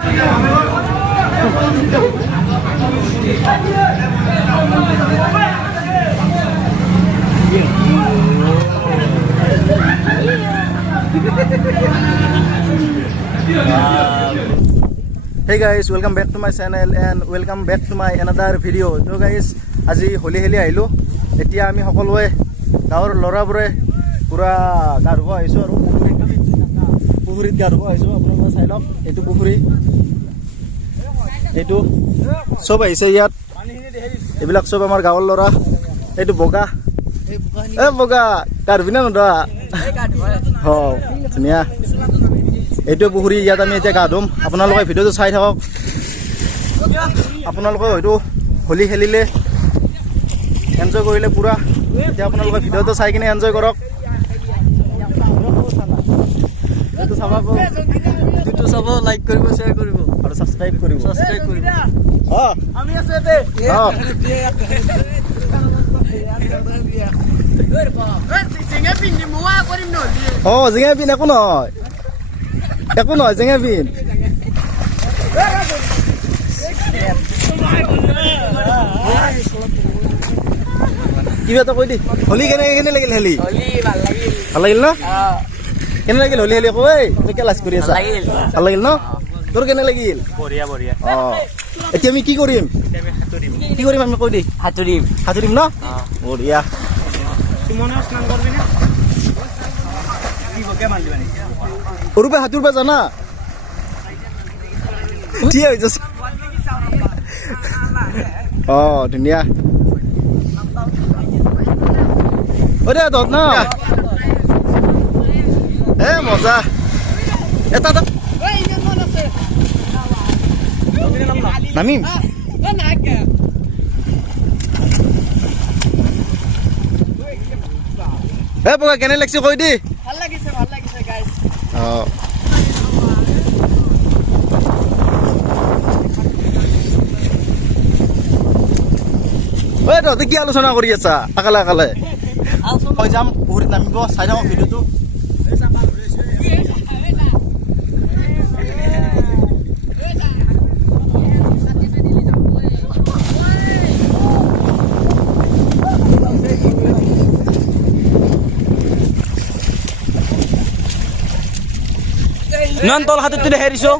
Hey guys, welcome back to my channel and welcome back to my another video. So guys, আজি হলি হেলি আহিলো এতিয়া আমি সকলোৱে গাঁৱৰ লৰাবোৰে পুৰা গা ধুব আহিছো আৰু পুখুৰীত গা ধুব আহিছো আপোনালোকে চাই লওক এইটো পুখুৰী এইটো সব আহিছে ইয়াত এইবিলাক সব আমাৰ গাঁৱৰ লৰা এইটো বগা বগা গা ধুবি না নধোৱা হ ধুনীয়া এইটো পুখুৰী ইয়াত আমি এতিয়া গা ধুম আপোনালোকে ভিডিঅ'টো চাই থাকক আপোনালোকে হয়তো হোলি খেলিলে এনজয় কৰিলে পুৰা এতিয়া আপোনালোকে ভিডিঅ'টো চাই কিনে এনজয় কৰক ভিডিঅ'টো চাব লাইক কৰিব শ্বেয়াৰ কৰিব আৰু ছাবস্ক্ৰাইব কৰিব আমি আছো এতে জিঙা পিন একো নহয় জিঙা পিন কিবা এটা কৈ দি হলি কেনে লাগিল হেলি ভাল লাগিল ন কেনে লাগিল হলি হেলি কৈ তুমি কে লাজ কৰি আছা ভাল লাগিল ন তোৰ কেনে লাগিল বঢ়িয়া এতিয়া আমি কি কৰিম আমি কৈ দি সাঁতুৰিম ন বঢ়িয়া সৰুপে সাঁতুৰিব জানা ঠিক হৈ যাছে ধুনীয়া দে দত ন মজা এটা নামিম বগা কেনে লাগিছে কৈ দি ভাল লাগিছে গাইজ তহঁতে কি আলোচনা কৰি আছা আকালে মই যাম পুখুৰীত নামিব চাই থাকক ভিডিঅ'টো নন তল হাতত তুলে হেৰিছো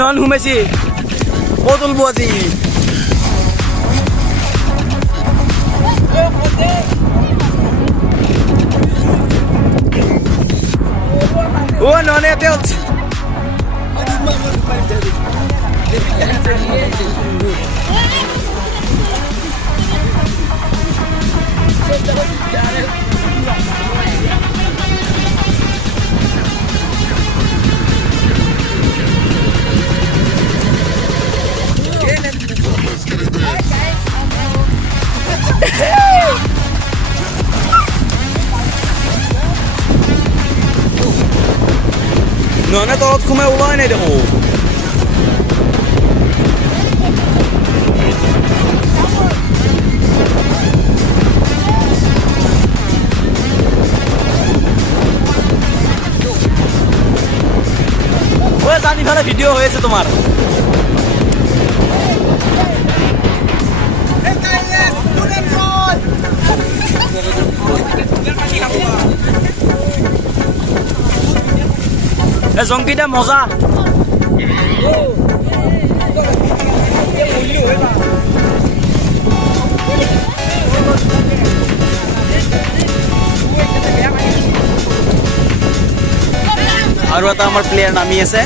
নন সোমাইছি ক'ত তুলব আজি ননে এতে হচ্ছে ননে তলত সোমাই ওলাই নাই দেখো জানি ফেলে ভিডিও হয়েছে তোমার জংকিটা মজা আৰু এটা আমাৰ প্লেয়াৰ নামি আছে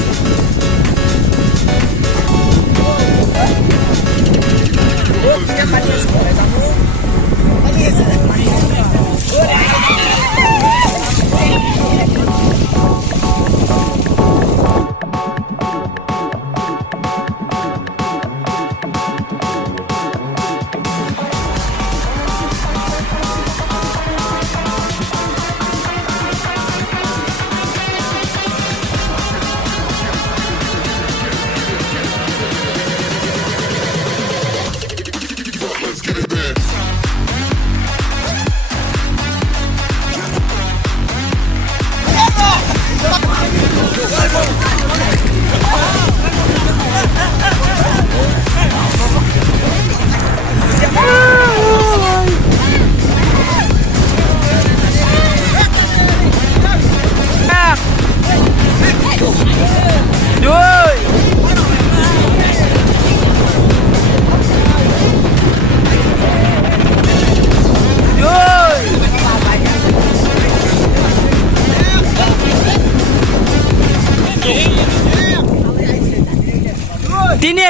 তিনি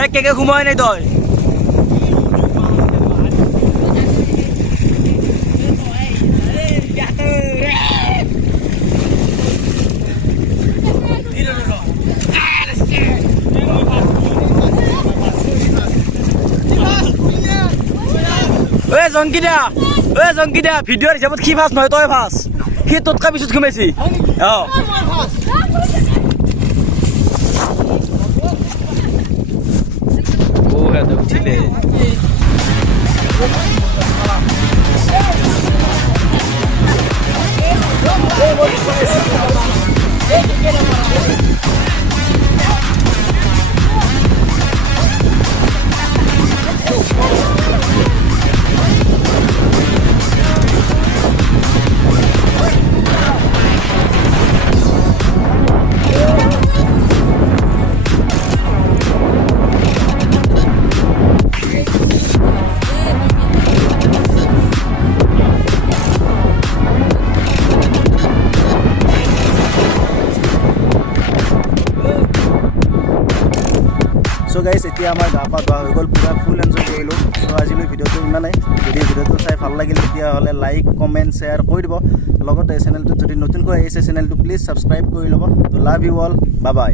এই কেকে ঘুমাই নাই তই জংকিদা ভিডিঅ'ৰ হিচাপত সি ফাৰ্ষ্ট নহয় তই ফাৰ্ষ্ট সি তোতকা পিছত ঘুমাইছি উঠিলে চ' গাইজ এতিয়া আমাৰ গা পা ধোৱা হৈ গ'ল পূৰা ফুল এনজয় কৰিলোঁ চ' আজিলৈ ভিডিঅ'টো ইমানেই যদি ভিডিঅ'টো চাই ভাল লাগিল তেতিয়াহ'লে লাইক কমেণ্ট শ্বেয়াৰ কৰি দিব লগতে চেনেলটোত যদি নতুনকৈ আহিছে চেনেলটো প্লিজ ছাবস্ক্ৰাইব কৰি ল'ব ত' love you all bye bye